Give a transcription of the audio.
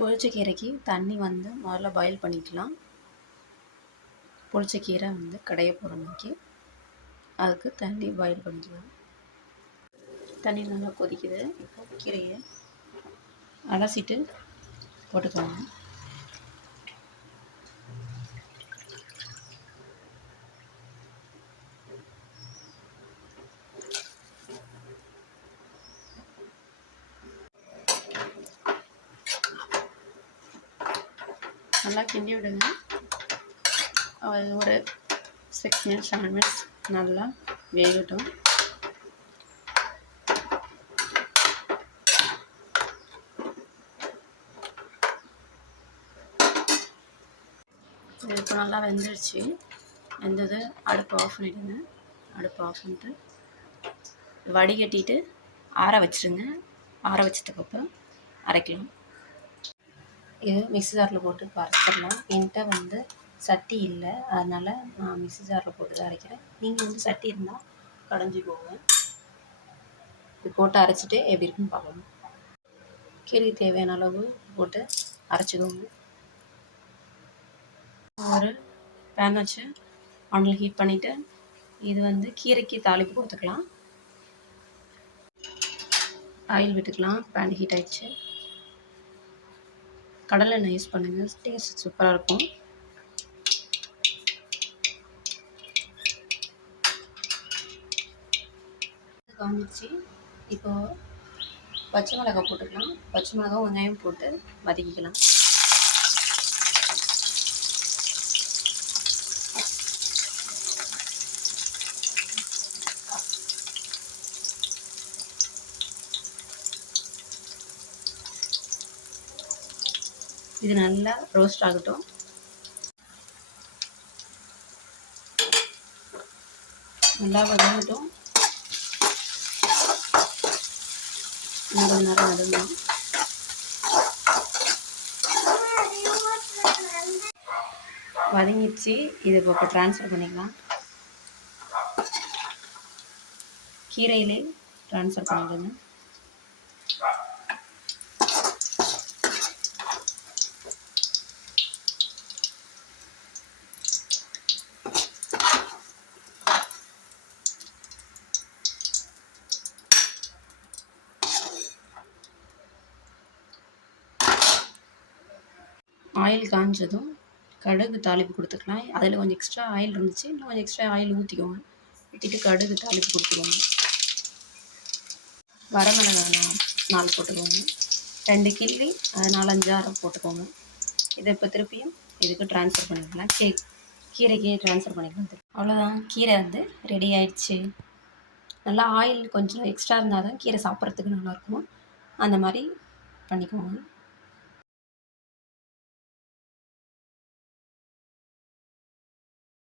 புளிச்ச கீரைக்கு தண்ணி வந்து முதல்ல பாயில் பண்ணிக்கலாம். புளிச்ச கீரை வந்து கடைய போகிறோம்னாக்கி அதுக்கு தண்ணி பாயில் பண்ணிக்கலாம். தண்ணி நல்லா கொதிக்குது. இப்போ கீரையை அலசிட்டு போட்டுக்கோங்க. நல்லா கிண்டி விடுங்க. ஒரு 6 மினிட்ஸ் 7 மினிட்ஸ் நல்லா வேகட்டும். இப்போ நல்லா வெந்துடுச்சு. வெந்தது அடுப்பு ஆஃப் பண்ணிவிடுங்க. அடுப்பு ஆஃப் பண்ணிட்டு வடிகட்டிட்டு ஆற வச்சுருங்க. ஆற வச்சதுக்கப்புறம் அரைக்கலாம். இது மிக்ஸி ஜாரில் போட்டு அரைச்சிடலாம். என்கிட்ட வந்து சட்டி இல்லை, அதனால் நான் மிக்ஸி ஜாரில் போட்டு தான் அரைக்கிறேன். நீங்கள் வந்து சட்டி இருந்தால் கடைஞ்சிக்கோங்க. இது போட்டு அரைச்சிட்டு எப்படி இருக்குன்னு பார்க்கணும். கீரைக்கு தேவையான அளவு போட்டு அரைச்சிக்கோங்க. ஒரு பேன் வச்சு ஆனில் ஹீட் பண்ணிவிட்டு இது வந்து கீரைக்கு தாளிப்பு கொடுத்துக்கலாம். ஆயில் விட்டுக்கலாம். பேன் ஹீட் ஆகிடுச்சு. கடலை எண்ணெய் யூஸ் பண்ணுங்கள், டேஸ்ட் சூப்பராக இருக்கும். காமிச்சு இப்போது பச்சை மிளகாய் போட்டுக்கலாம். பச்சை மிளகாய் வெங்காயம் போட்டு வதக்கிக்கலாம். இது நல்லா ரோஸ்ட் ஆகட்டும். நல்லா வதங்கட்டும். கொஞ்ச நேரம் வதங்கணும். வதங்கிடுச்சு. இது இப்போ ட்ரான்ஸ்ஃபர் பண்ணிக்கலாம். கீரையிலே ட்ரான்ஸ்ஃபர் பண்ணிடுங்க. ஆயில் காஞ்சதும் கடுகு தாளிப்பு கொடுத்துக்கலாம். அதில் கொஞ்சம் எக்ஸ்ட்ரா ஆயில் இருந்துச்சு, இன்னும் கொஞ்சம் எக்ஸ்ட்ரா ஆயில் ஊற்றிக்கோங்க. ஊற்றிட்டு கடுகு தாளிப்பு கொடுத்துக்கோங்க. வரமிளகாய் 4 போட்டுக்கோங்க. 2 கிள்ளி 4-5 ஆறு போட்டுக்கோங்க. இதை இப்போ திருப்பியும் இதுக்கு ட்ரான்ஸ்ஃபர் பண்ணிக்கலாம். கீரைக்கு ட்ரான்ஸ்ஃபர் பண்ணிக்கலாம். அவ்வளோதான், கீரை வந்து ரெடி ஆயிடுச்சு. நல்லா ஆயில் கொஞ்சம் எக்ஸ்ட்ரா இருந்தால் தான் கீரை சாப்பிட்றதுக்கு நல்லாயிருக்கும். அந்த மாதிரி பண்ணிக்கோங்க.